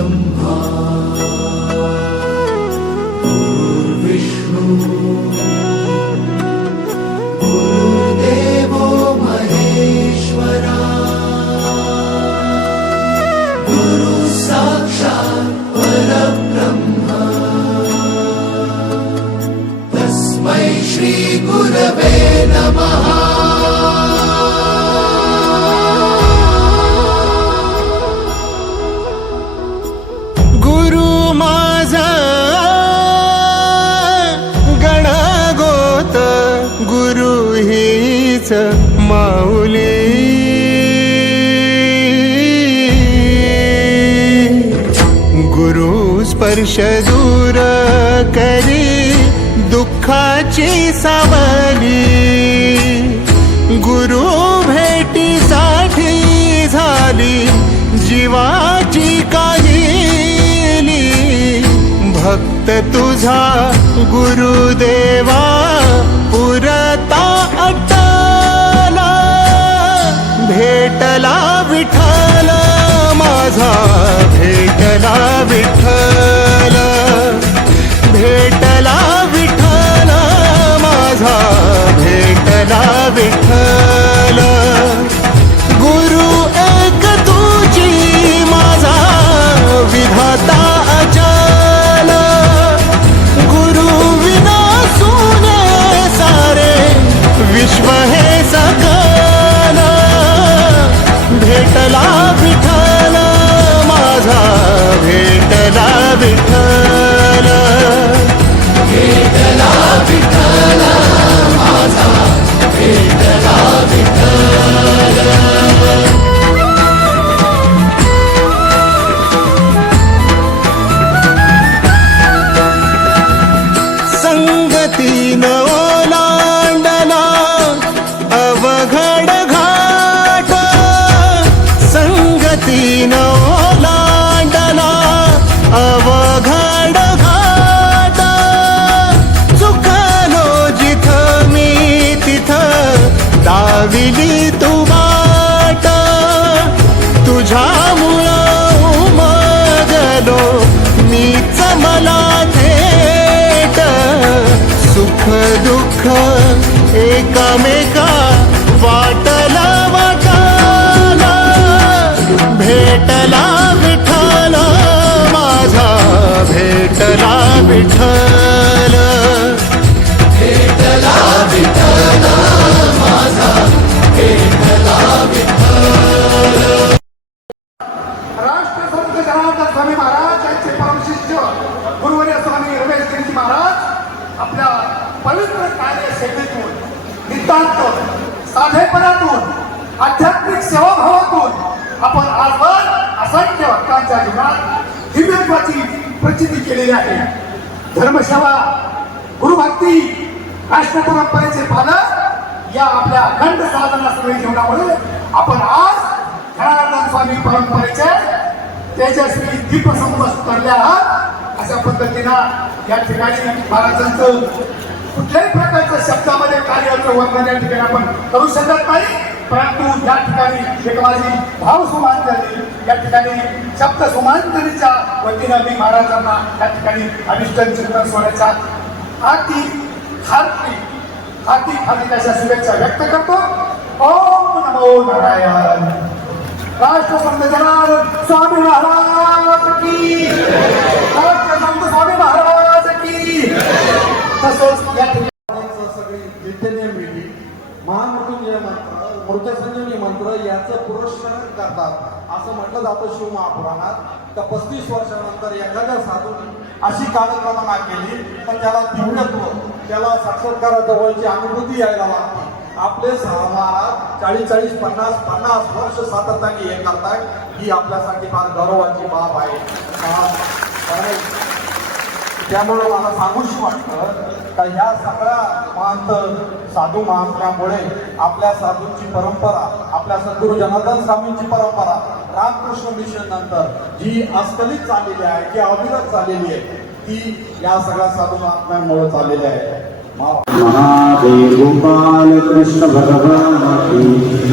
奔跑 माऊली. गुरु स्पर्श दूर करी दुःखाची सावली. गुरु भेटीसाठी झाली जीवाची काहिली. भक्त तुझा गुरुदेवा पुरता अटला. भेटला विठा भेटला तुझ्यामुळं उमजलो मीच मला थेट सुख दुःख एकामेका वाटला. असंख्य भक्तांच्या जीवनात दिव्यत्वाची प्रचिती केलेली आहे. धर्मसेवा गुरुभक्ती राष्ट्र परंपरेचे पालन या आपल्या अखंड साधना सगळी जीवनामुळे आपण आज जनार्दन स्वामी परंपरेचे तेजस्वी दीपसंबस करले आहात. अशा पद्धतीनं या ठिकाणी महाराजांचं कुठल्याही प्रकारचं शब्दामध्ये कार्याचं वर्णन या ठिकाणी आपण करू शकत नाही. परंतु या ठिकाणी एक माझी भाव सुमांतरी या ठिकाणी शब्द सुमांतरीच्या वतीनं मी महाराजांना या ठिकाणी अभिष्टन चिंतन सोडायचा हाती हाती हाती खाली त्याच्या शुभेच्छा व्यक्त करतो. ओम नमो नारायण. राष्ट्रसंत जनार्दन स्वामी महाराज की राष्ट्रसंत स्वामी महाराज की तसंच या ठिकाणी सगळी नित्यनेम विधी महामृत्युंजय मंत्र मृतसंजीवनी मंत्र याचं पुरस्करण करतात. असं म्हटलं जातं शिव महापुराणात तर पस्तीस वर्षानंतर एखाद्या साधून अशी कालक्रमणा केली पण त्याला दिव्यत्व त्याला साक्षात्काराजवळची अनुभूती यायला लागते आपले सहा महाराज चाळीस चाळीस पन्नास पन्नास वर्ष सातत्याने हे करताय ही आपल्यासाठी फार गौरवाची बाब आहे. त्यामुळे त्यामुळं मला सांगूशी वाटतं का ह्या सगळ्या महंत साधू महात्म्यामुळे आपल्या साधूंची परंपरा आपल्या सद्गुरू जनार्दन स्वामींची परंपरा रामकृष्ण मिशन नंतर जी अस्खलित झालेली आहे जी अविरत चाललेली आहे ती या सगळ्या साधू महात्म्यांमुळे चाललेली आहे. महादेव गोपाल कृष्ण भगवान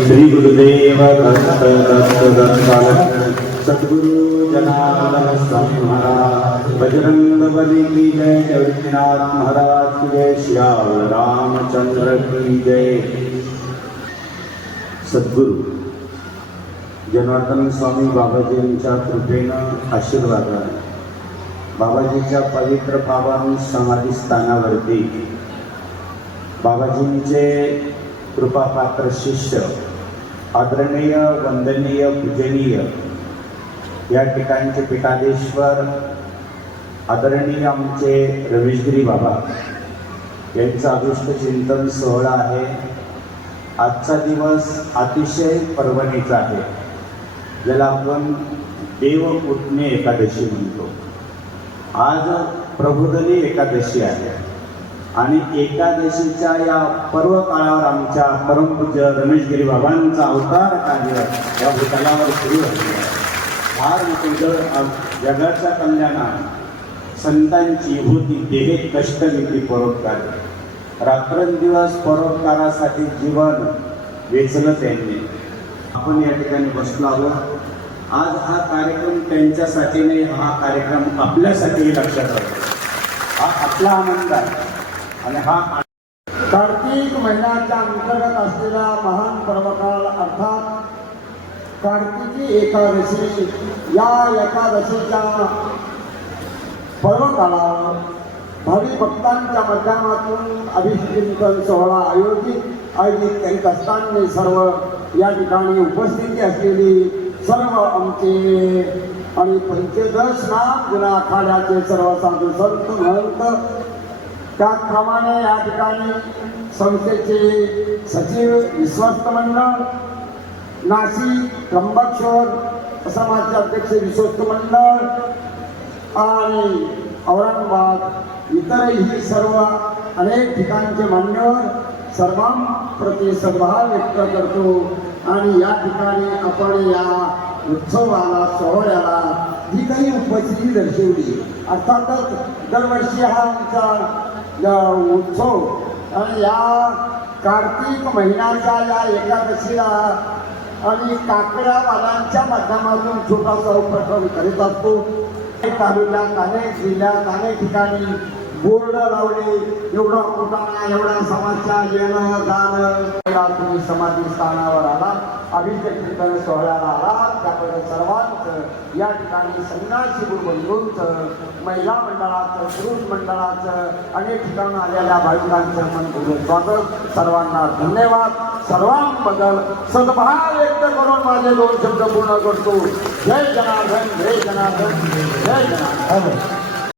श्री गुरुदेव दत्त दत्त दत्त. सद्गुरु जनार्दन स्वामी महाराज बजरंग बली की जय जगन्नाथ महाराज की जय श्याम रामचंद्र की जय। सद्गुरु जनार्दन स्वामी बाबाजींच्या कृपेनं आशीर्वाद बाबाजीच्या पवित्र पावन समाधी स्थानावरती बाबाजींचे कृपापात्र शिष्य आदरणीय वंदनीय पूजनीय या ठिकाणचे पीठाधीश्वर आदरणीय आमचे रमेशगिरी बाबा यांचा अदृष्ट चिंतन सोहळा आहे. आजचा दिवस अतिशय पर्वणीचा आहे. ज्याला आपण देवपुतणे एकादशी म्हणतो. आज प्रबोधनी एकादशी आहे. आणि एकादशीच्या या पर्व काळावर आमच्या परमपूज्य रमेशगिरी बाबांचा अवतार कार्य या भूतलावर सुरू आहे. फार मोठं जगाच्या कल्याणात संतांची होती देहे विधी परोपकार. रात्रंदिवस परोपकारासाठी जीवन वेचलं त्यांनी. आपण या ठिकाणी बसलो आहोत. आज हा कार्यक्रम त्यांच्यासाठी नाही हा कार्यक्रम आपल्यासाठी लक्षात राहतो. हा आपला आनंद आहे. आणि हा कार्तिक महिन्याच्या अंतर्गत असलेला महान पर्वकाळ अर्थात कार्तिकी एकादशी या एकादशीच्या पर्वकाळावर भावी भक्तांच्या माध्यमातून अभिषेकन सोहळा आयोजित आयोजित करीत असताना सर्व या ठिकाणी उपस्थिती असलेली सर्व आमचे आणि पंचदश नाम जुना आखाड्याचे सर्व साधू संत महंत त्याचप्रमाणे या ठिकाणी संस्थेचे सचिव विश्वस्त मंडळ नाशिक त्र्यंबकेश्वर समाजचे अध्यक्ष विश्वस्त मंडळ आणि औरंगाबाद इतरही सर्व अनेक ठिकाणचे मान्यवर सर्वांप्रती सद्भाव व्यक्त करतो. आणि या ठिकाणी आपण या उत्सवाला सोहळ्याला जी काही उपस्थिती दर्शवली अर्थातच दरवर्षी हा आमचा उत्सव. आणि या कार्तिक महिन्याच्या या एकादशीला आणि काकडावालांच्या माध्यमातून छोटासा उपक्रम करीत असतो. तालुक्यात अनेक जिल्ह्यात अनेक ठिकाणी बोर्ड लावले. एवढा कुटाणा एवढा समस्या येणं जाणं. तुम्ही समाधी स्थानावर आला अभिषेक कीर्तन सोहळ्याला आला त्याकडे सर्वांचं. या ठिकाणी संन्यासी गुरुबंधूंचं महिला मंडळाचं पुरुष मंडळाचं अनेक ठिकाणं आलेल्या भाविकांचं मनपूर्वक स्वागत. सर्वांना धन्यवाद. सर्वांबद्दल सद्भाव व्यक्त करून माझे दोन शब्द पूर्ण करतो. जय जनार्दन जय जनार्दन जय जनार्दन.